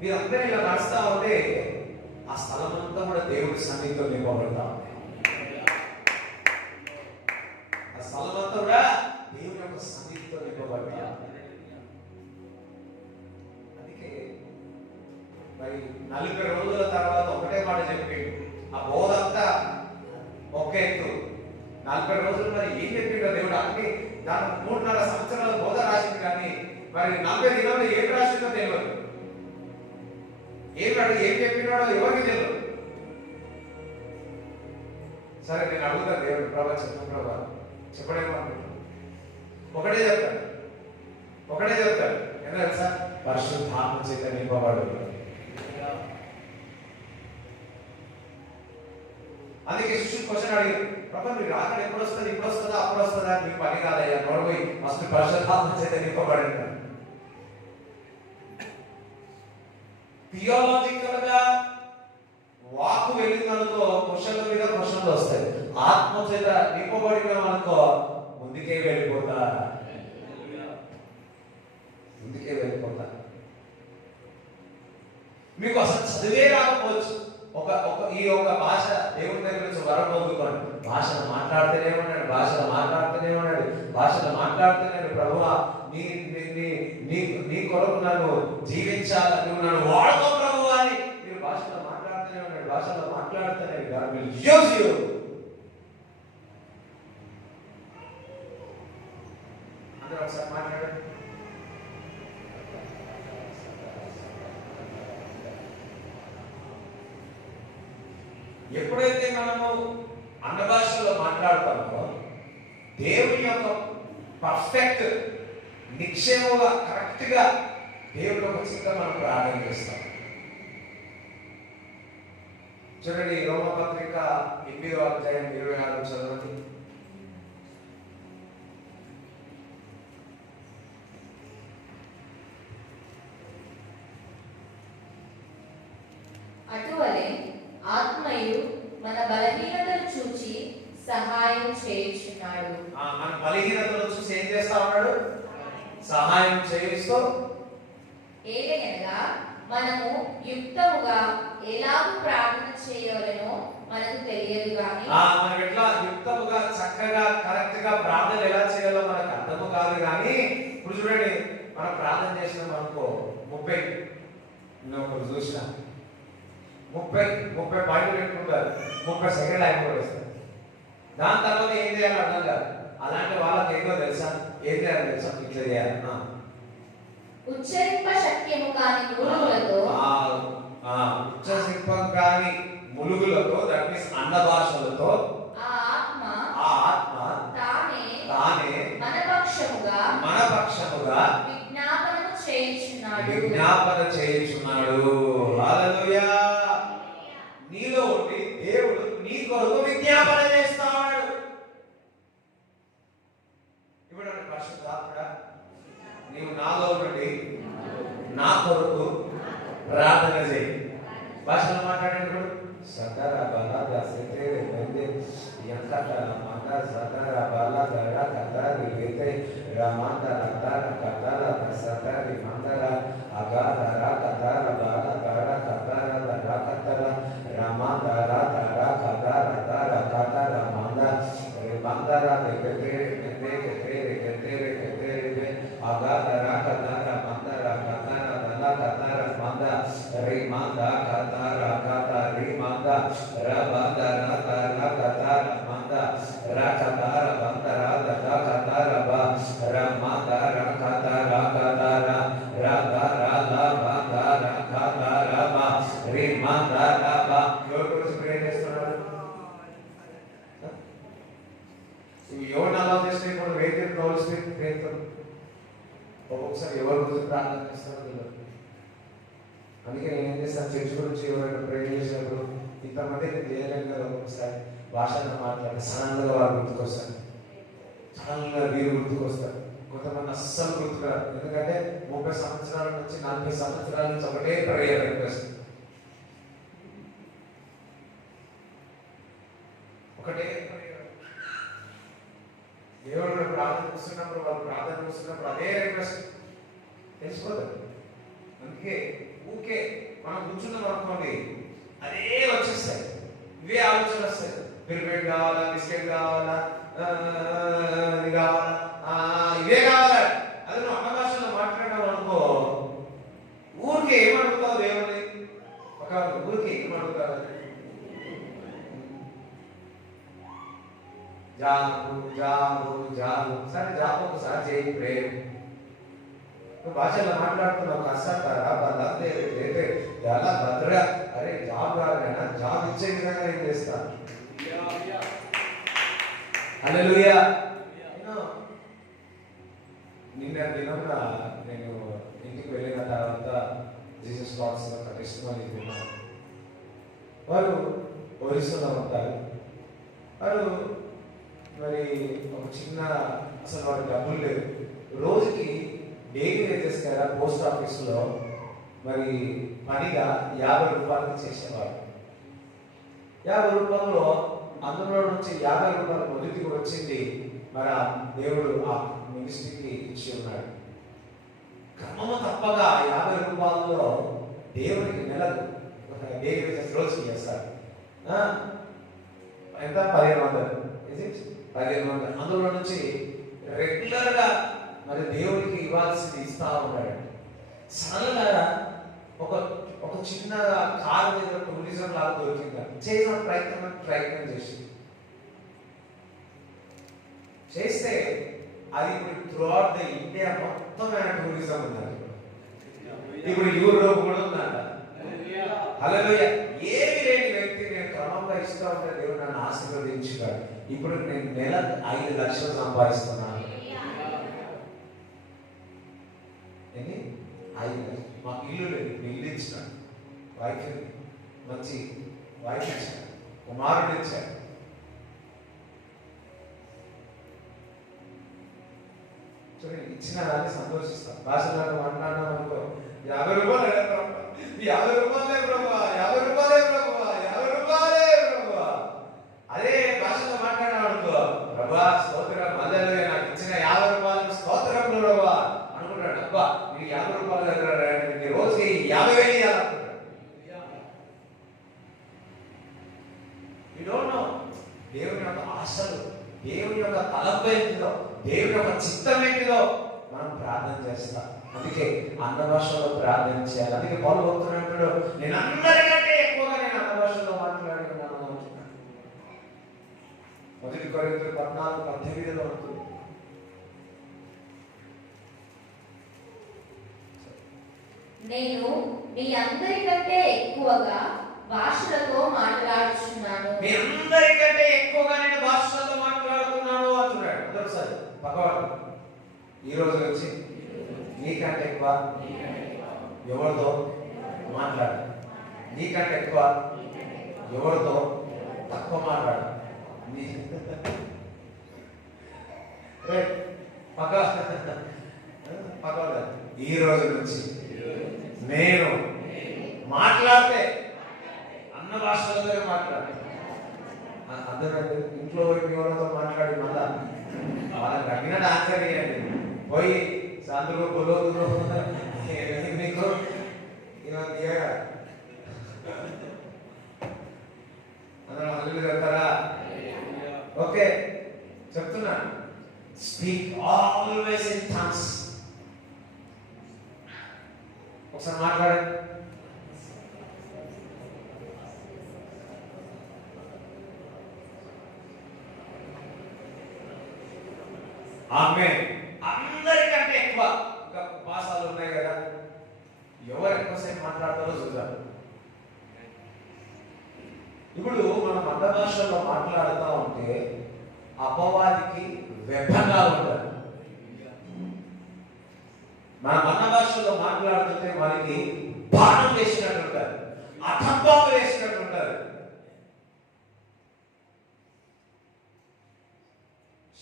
మీరందరూ ఇలా నడుస్తా ఉంటే ఆ స్థలం అంతా కూడా దేవుడి సన్నిధితో నింపబడతా ఉంది. ఆ స్థలం అంతా కూడా దేవుని యొక్క సన్నిధితో నింపబడతా. అందుకే మరి 40 రోజుల తర్వాత ఒకటే మాట చెప్పిండు. ఆ బోధ అంతా ఒక్క ఎత్తు. 40 రోజులు మరి ఏం చెప్పిండో దేవుడు అన్ని దాని 3.5 సంవత్సరాల బోధ రాసింది కానీ మరి 40 దినాలు ఏం రాసిందో తెలియదు. ఏం చెప్పినాడో ఎవరికి తెలియదు. సరే నేను అడుగుతాను దేవుడు, ప్రభా చెప్పడేమనుకుంటున్నాను. ఒకటే చెప్తాడు. ఎందుకంటే సార్ పరిశుద్ధాత్మ చేత నింపబడు. అందుకే శిష్యుడు క్వశ్చన్ అడిగారు, ప్రభా మీరు రాకడ ఎప్పుడు వస్తుంది, ఇప్పుడు వస్తుందా, అప్పుడు వస్తుందా? మీకు పని కాదయ్యా, నోడిపోయి ఫస్ట్ పరిశుద్ధాత్మ చేత నింపబడి. థియాలజికల్ గా వాకు వెళ్ళిందనుకో క్వశ్చన్ల మీద క్వశ్చన్లు వస్తాయి. ఆత్మ చేత నింపబడినామనుకో ముందుకే వెళ్ళిపోతా. మీకు అసలు చదివే రాకపోవచ్చు. ఈ ఒక భాష దేవుడి దగ్గర నుంచి వరం పొందుకోండి. భాషను మాట్లాడుతూనే ఉన్నాడు. ప్రభువా నీ కొరకు నన్ను జీవించాలి, నువ్వు నన్ను వాడుకో ప్రభువా అని మీరు భాషలో మాట్లాడుతూనే ఉన్నాడు. God will use you. అందరూ ఒకసారి మాట్లాడండి. ఎప్పుడైతే మనము అన్న భాషలో మాట్లాడతామో దేవుని యొక్క పర్ఫెక్ట్ నిక్షేపంగా కరెక్ట్ గా దేవుడు ఒక చిత్త మనం ప్రార్థన చేస్తాం. చూడండి, రోమపత్రిక 8వ అధ్యాయం 24 చదవండి. అటువలే ఆత్మయు మన బలహీనతను చూచి సహాయం చేయుచున్నాడు. మన బలహీనతను చూసి ఏం చేస్తా ఉన్నాడు? సహాయం చేయిస్తూ. ఏలయనగా మనము యుక్తముగా ఎలాగూ ప్రార్థన చేయవలెనో మనకు తెలియదు గాని, మనం ఎట్లా యుక్తముగా చక్కగా కరెక్ట్ గా ప్రార్థన ఎలా చేయాలో మనకు అర్థము కాదు. కానీ ఇప్పుడు చూడండి, మనం ప్రార్థన చేసినాం అనుకో 30 చూసిన 30 పాయింట్లు పెట్టుకుంటారు, 30 సెకండ్లు అయిపోతుంది. దాని తర్వాత ఏం చేయాలి అర్థం కాదు. అలాంటి వాళ్ళకి ఏదో తెలుసా, ఏం చేయాలి తెలుసా, ఇట్లా చేయాలి. ఉచ్చరింప శక్యము కాని ములుగులతో, ఉచ్చరింపం కాని ములుగులతో, దట్ మీన్స్ అన్న భాషలతో ఆ ఆత్మ తానే మన పక్షముగా విజ్ఞాపన చేయుచున్నాడు. హల్లెలూయా. నీలో ఉండి దేవుడు నీ కొరకు విజ్ఞాపన చేస్తాడు. ఇప్పుడు పరిశుద్ధాత్ముడా, నీవు నాలో నుండి నా కొరకు ప్రార్థన చేయి. భాషలో మాట్లాడేటప్పుడు సకర బల దసతే బందే యంకట మంద సకర బల దర కతరి లేతే రమంద రతర కతర దసతరి మందర అగదర కతర బల దర కతర దర కతర రమందర దర కతర దర కతర మంద మందర దేకతే దేకతే రి మంద కత ర కత రి మంద ర బంద ర త ర కత ర మంద ర కత ర బంద ర ద కత ర బ ర మంద ర కత ర కత ర ర ద ర ల బంద ర కత ర బ రి మంద ర బ. ఎవరు గురించి ప్రే చేస్తున్నారు? ఎవరు అలా చేస్తే ఇప్పుడు వేరే కావాల్సి ప్రేతం ఒక్కొక్కసారి ఎవరి గురించి ప్రార్థన చేస్తారో తెలియదు. అందుకే నేను ఏం చేస్తాను, చర్చ్ గురించి ఎవరైనా ప్రే చేసినప్పుడు ఇంతమంది నేను చేయలేను కదా, ఒక్కొక్కసారి భాషను మాట్లాడి సడన్గా వారు గుర్తుకొస్తారు, సడన్గా వీరు గుర్తుకొస్తారు. కొంతమంది అస్సలు గుర్తురారు, ఎందుకంటే 30 సంవత్సరాల నుంచి 40 సంవత్సరాల నుంచి ఒకటే ప్రేయర్ రిక్వెస్ట్, ఒకటే దేవుడు ప్రార్థన కూర్చున్నప్పుడు వాళ్ళు ప్రార్థన కూర్చున్నప్పుడు అదే రిక్వెస్ట్ తెలిసిపోతుంది. అందుకే ఊకే మనం కూర్చున్నాం అనుకోండి అదే వచ్చేస్తాయి, ఇవే ఆలోచన వస్తాయి. పిరిమిడ్ కావాలా, బిస్కెట్ కావాలా, ఇది కావాలా, ఇవే కావాలా. అది నువ్వు అన్న భాషలో మాట్లాడడం అనుకో, ఊరికే ఏమడుగుతావు దేవుని, ఒక ఊరికే ఏమడుగుతావు, జాబు జాబు జాబు. సరే జాబు ఒకసారి చేయి ప్రేమ్, నువ్వు భాషలో మాట్లాడుతున్నావు, కష్టారా బలే ఎలా భద్రగా, అరే జాబ్ కావాలైనా జాబ్ ఇచ్చే విధంగా నేను చేస్తాను. హల్లెలూయా. నిన్న దినంగా నేను ఇంటికి వెళ్ళిన తర్వాత జీసస్ బాక్స్ ఒక టెస్టిమనీ విన్నాను. వారు ఒరిస్సాలో ఉంటారు. వారు మరి ఒక చిన్న, అసలు వారికి డబ్బులు లేవు, రోజుకి డైలీ వేజెస్ కదా పోస్ట్ ఆఫీసులో మరి పనిగా 50 రూపాయలకి చేసేవాడు. 50 రూపాయల్లో అందులో నుంచి 50 రూపాయలు మొదటికి వచ్చింది మరి ఆ దేవుడు ఆ మినిస్ట్రీకి ఇచ్చి ఉన్నాడు. క్రమము తప్పగా 50 రూపాయల్లో దేవుడికి నెలకు డైలీ వేజెస్ రోజుకి చేస్తాడు. ఎంత? 1500. 1500. అందులో నుంచి రెగ్యులర్ గా మరి దేవుడికి ఇవ్వాల్సింది ఇస్తా ఉన్నాడు. సడన్గా ఒక చిన్న కారు మీద టూరిజం లాగా దొరికింది, చేసిన ప్రయత్నం చేస్తే అది ఇప్పుడు త్రూఅవుట్ ద ఇండియా మొత్తం టూరిజం ఉన్నారు. ఇప్పుడు యూరోప్ కూడా ఉందంట. హల్లెలూయా. ఏమి లేని వ్యక్తి నేను క్రమంగా ఇస్తూ ఉంటే దేవుడు నన్ను ఆశీర్వదించాడు. ఇప్పుడు నేను నెలకు 5 లక్షలు సంపాదిస్తున్నాను. 5 లక్షలు. మాకు ఇల్లు లేదు, ఇల్లు ఇచ్చినాడు, వైఫ్ మంచి వైఫ్ ఇచ్చాడు, కుమారుడు ఇచ్చాడు. చూడండి, ఇచ్చిన దాన్ని సంతోషిస్తాం. భాషలో మాట్లాడడం అనుకో, 50 రూపాయలు 50 రూపాయలే ప్రభా, 50 రూపాయలే ప్రభా, 50 రూపాయలే ప్రభా. అదే భాషలో మాట్లాడడం అనుకో, ప్రభా స్తోత్రం, మళ్ళీ నాకు ఇచ్చిన 50 రూపాయలకు స్తోత్రం ప్రభా అనుకుంటాడు. అబ్బా నీకు 50 రూపాయలు దగ్గర రోజుకి 50,000 ఇవ్వాలనుకుంటాడు. దేవుని యొక్క ఆశలు, దేవుని యొక్క తలంపు ఏంటిదో, దేవుని యొక్క చిత్తం ఏంటిదో మనం ప్రార్థన చేస్తాం. అందుకే అన్న భాషలో ప్రార్థన చేయాలి. అందుకే పౌలు భక్తుడు నేను అందరికంటే ఎక్కువగా నేను అన్న భాషలో మాట్లాడుతున్నాను అంటున్నాను. 1 కొరింథీయులు 14:18 ఉంటుంది. నేను మీ అందరికంటే ఎక్కువగా భాషలతో మాట్లాడుచున్నాను. మీ అందరికంటే ఎక్కువగా నేను భాషలతో మాట్లాడుతున్నాను అంటున్నాడు. అందరూసారి పక్కవాడు ఈ రోజు వచ్చి నీకంటే ఎక్కువ ఎవరితో మాట్లాడు, నీకంటే ఎక్కువ ఎవరితో తక్కువ మాట్లాడు. పక్కవాడు ఈ రోజు నుంచి నేను మాట్లాడితే అన్న భాషలతో మాట్లాడు. అందరూ ఇంట్లో ఎవరితో మాట్లాడి మళ్ళా వాళ్ళకి తగినట్టు ఆన్సర్ చేయండి. పోయి సందులో పొలోదులో మీకు అందరూ హల్లు చెప్తారా? ఓకే చెప్తున్నా, స్పీక్ ఆల్వేస్ ఇన్ థాంక్స్. ఒకసారి మాట్లాడండి. ఆమేన్. అందరికంటే ఎక్కువ ఇంకా భాషలు ఉన్నాయి కదా, ఎవరు ఎక్కువసేపు మాట్లాడతారో చూద్దాం. ఇప్పుడు మనం అన్న భాషల్లో మాట్లాడుతూ ఉంటే అపవాదికి వెపంగా ఉంటారు. మనం అన్న భాషల్లో మాట్లాడుతుంటే వారికి బాణం వేసినట్టు ఉంటారు, అటంబాంబు వేసినట్టు ఉంటారు.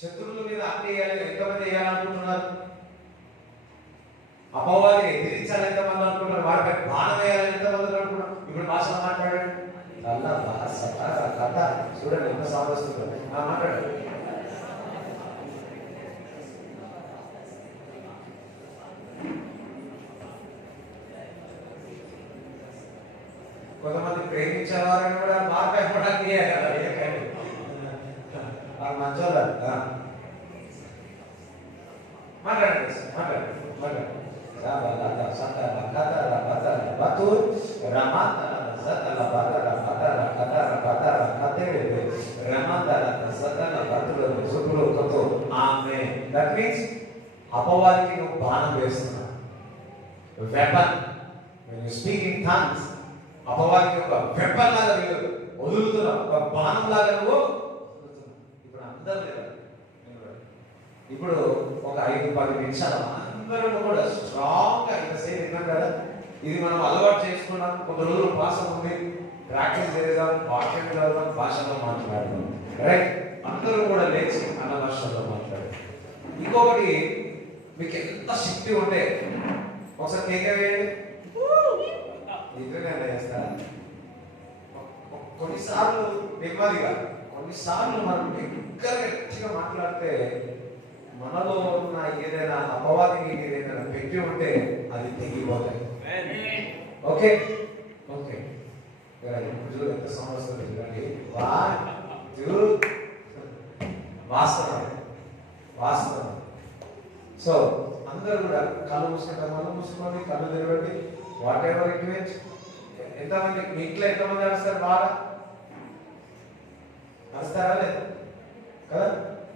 శత్రువుల మీద అన్ని వేయాలి, ఎంతమంది వేయాలనుకుంటున్నారు? అపవాదిని ఎదిరించాలి ఎంతమంది అనుకుంటున్నారు? వారిపై బాణం వేయాలని ఎంతమంది అనుకుంటున్నారు? ఇప్పుడు భాషలో మాట్లాడండి. అల్లా భాష కథ చూడండి ఎంత సాగు వస్తుందో. మాట్లాడండి. కొంతమంది ప్రేమించేవారని కూడా మాట్లాడడానికి మంచోళ్ళ మాట్లాడండి మాట్లాడండి మాట్లాడండి. అపవాదికి నువ్వు బాణం వేస్తున్నావు. Weapon. When you speak in tongues, అపవాదికి ఒక వెపన్ లాగా మీరు వదులుతున్నావు, ఒక బాణం లాగా నువ్వు వదులుతున్నావు. ఇప్పుడు అందరూ లేదా, ఇప్పుడు ఒక 5-10 నిమిషాలు అందరూ కూడా స్ట్రాంగ్ గా ఇంతసేపు విన్నాం కదా, ఇది మనం అలవాటు చేసుకున్నాం. ఒక రోజు భాషం ఉంది, ప్రాక్టీస్ చేద్దాం, వాక్యం చదువుదాం, భాషలో మాట్లాడదాం. రైట్? అందరూ కూడా లేచి అన్న భాషలో మాట్లాడారు. ఇంకొకటి, మీకు ఎంత శక్తి ఉంటే ఒకసారి కేకేవేయండి. ఇంటర్నెట్ చేస్తారా? కొన్నిసార్లు నెమ్మదిగా, కొన్నిసార్లు మనం ఇంకా గట్టిగా మాట్లాడితే మనలో ఉన్న ఏదైనా అపవాదికి ఏదైనా పెట్టి ఉంటే అది తెగిపోతాయి. Okay okay. ఇప్పుడు ఎంత సమస్య చూడండి. వాస్తవం వాస్తవం. సో అందరూ కూడా కళ్ళు మూసుకుంటాం, కళ్ళు మూసుకోండి, కళ్ళు తెరవండి. What ever it means. ఎంతమంది మీ ఇంట్లో ఎంతమంది అరుస్తారు? బాగా అరుస్తారా లేదా కదా?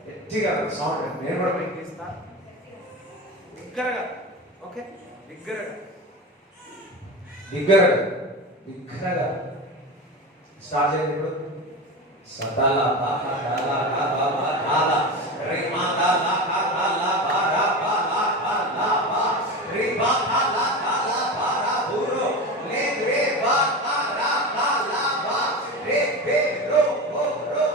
గట్టిగా సౌండ్ నేను కూడా వినిపిస్తా, బిగ్గరగా. ఓకే, బిగ్గరగా బిగ్గరగా బిగ్గరగా స్టార్ట్ చేయండి. ఇప్పుడు సదాల బాబా దాలా బాబా దాలా రేమా దాలా దాలా బారా బాలా బాలా బా రేమా దాలా దాలా బారా బురో లే రే బా దాలా దాలా బా రే బే రో రో రో.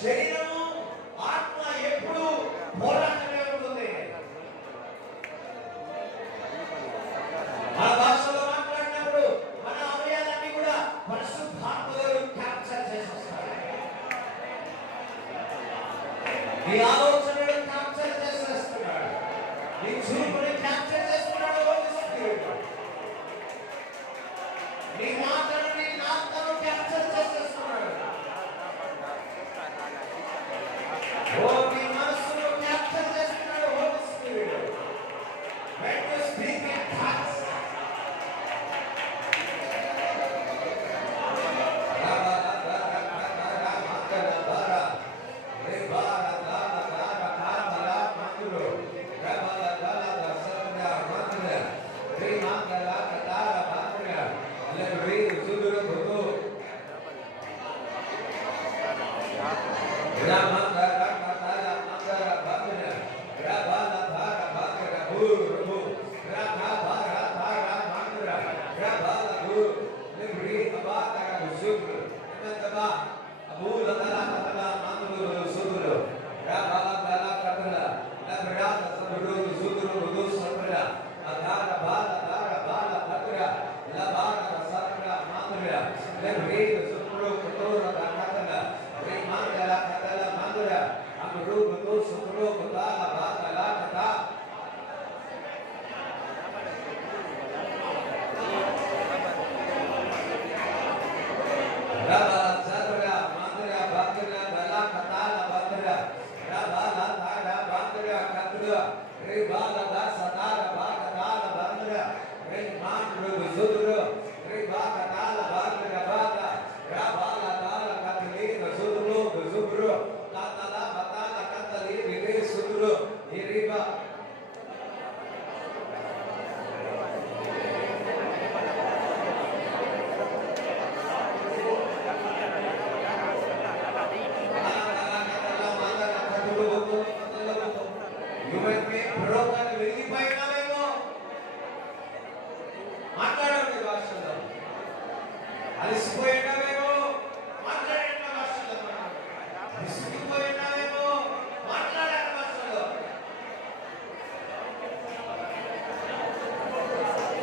శరీరము ఆత్మ ఎప్పుడు పోరాటమే ఉంటుంది. మన భాషలో మాట్లాడినప్పుడు మన అవయవాలన్నీ కూడా పరిశుద్ధాత్మ దేవుడు క్యాప్చర్ చేసి వస్తాడు. నీ ఆలోచనలు క్యాప్చర్ చేసేస్తున్నాడు. నీ చూపుని క్యాప్చర్ చేస్తున్నాడు హోలీ స్పిరిట్. నీ మాటను నీ నాలుకను క్యాప్చర్ చేసేస్తున్నాడు. ఓ నీ మనస్సును క్యాప్చర్ చేస్తున్నాడు holy spirit. When you speak in tongues,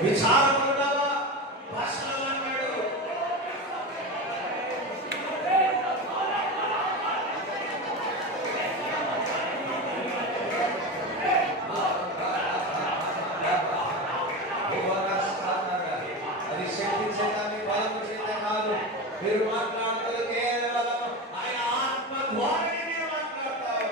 విచారమున్నావా భాషలో అన్నాడు. అది శక్తి చేతని బలము చేత కాదు. మీరు మాట్లాడుతూ కేవలం ఆయన ఆత్మ ద్వారానే మీరు మాట్లాడతారు.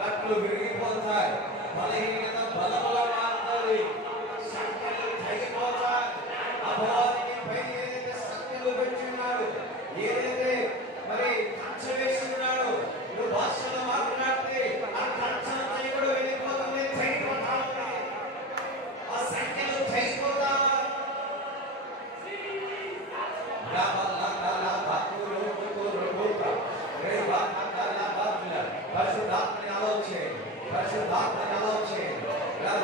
కట్లు విరిగిపోతాయి. బలహీనత బలముగా మారుతుంది. సంఖ్యలు తగ్గిపోతాయి. అపవాదికి పై ఏదైతే సంఖ్యలు పెట్టున్నాడు, ఏదైతే మరి కంచె వేసి ఉన్నాడు, నువ్వు భాషలో మాట్లాడితే ఆ కంచెను కూడా వెళ్ళిపోతుంది, తగ్గిపోతా ఉంది. ఆ సంఖ్యలు తగ్గిపోతా పరిశుద్ధాత్మని ఆలోచించండి. పరిశుద్ధాత్మని ఆలోచించండి. మన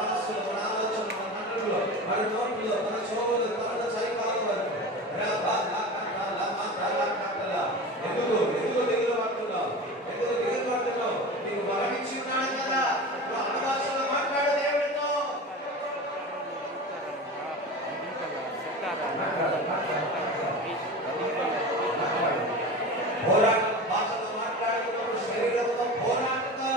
మనస్సులో, మన ఆలోచన, మన మనసులో, మన నోట్లో, మన చెవులు, తల చలికాల వరకు ఎందుకు దిగులు పడుతున్నావు? ఎందుకు దిగులు పడుతున్నావు? నీకు వరమిచ్చి ఉన్నాడు కదా, నువ్వు అనుభాషలో మాట్లాడు దేవుడితో. పోరాటం భాషలో మాట్లాడుతున్నప్పుడు శరీరంతో పోరాటంగా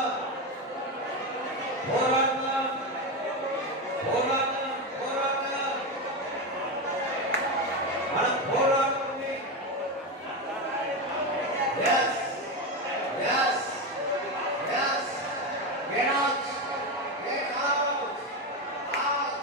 మనం పోరాటం ఉంది. Yes. Get out. Out.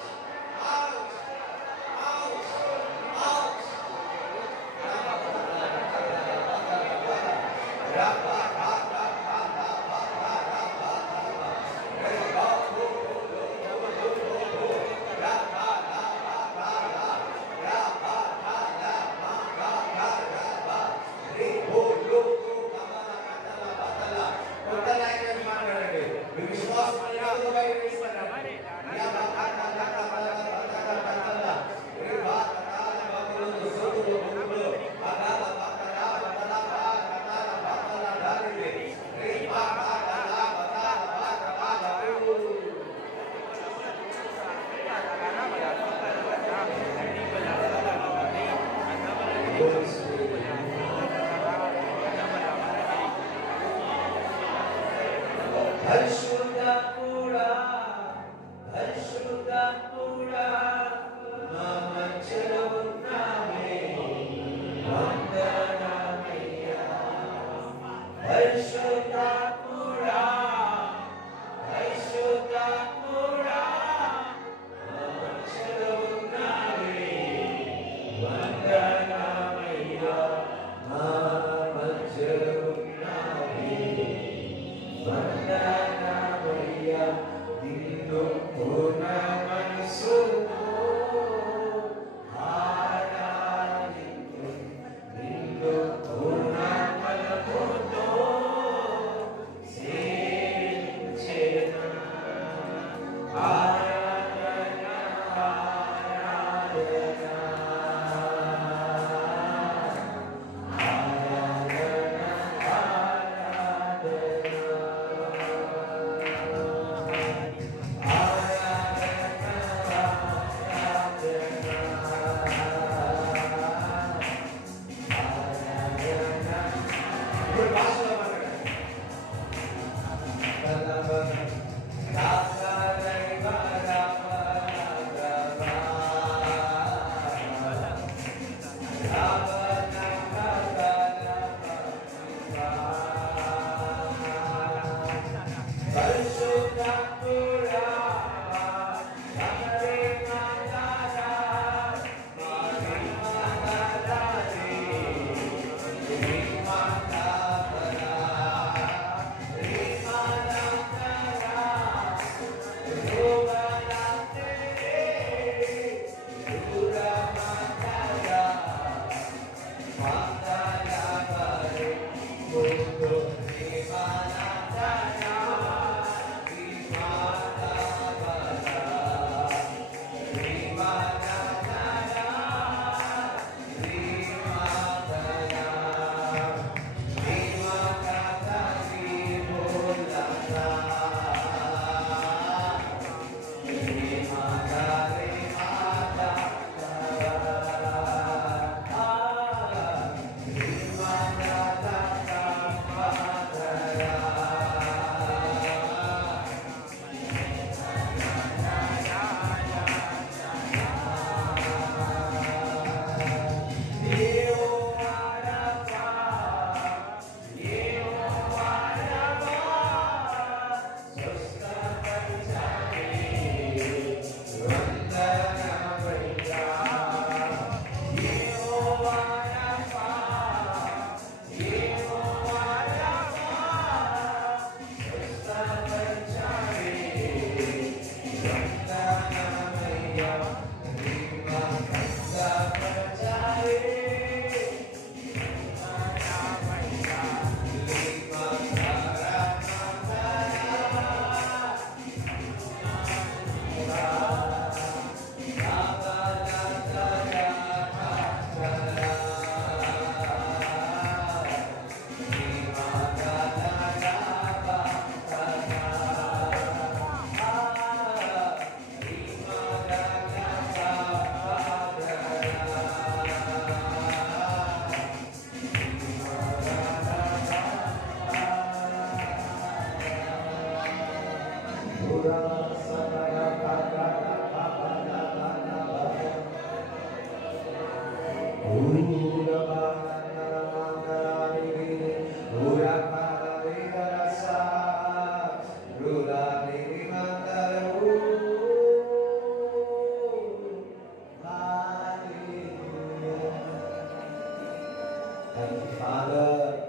Thank you, Father.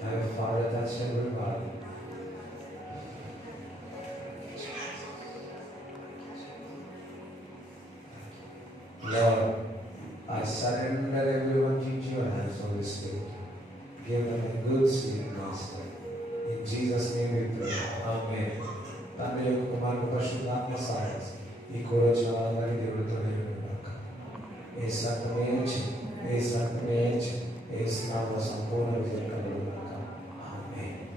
Thank you, Father, touch everybody. Lord, I surrender everyone into your hands, Holy Spirit. Give them a good sleep, Master. In Jesus' name we pray. Amen. తండ్రి కుమారుడు పరిశుద్ధాత్మ సహాయం ఈ కోరచ అందరి దేవుడితో నిండుగాక. ఏ సత్యమేచి ఏ నామ సంపూర్ణ విజయం కలుగుగాక.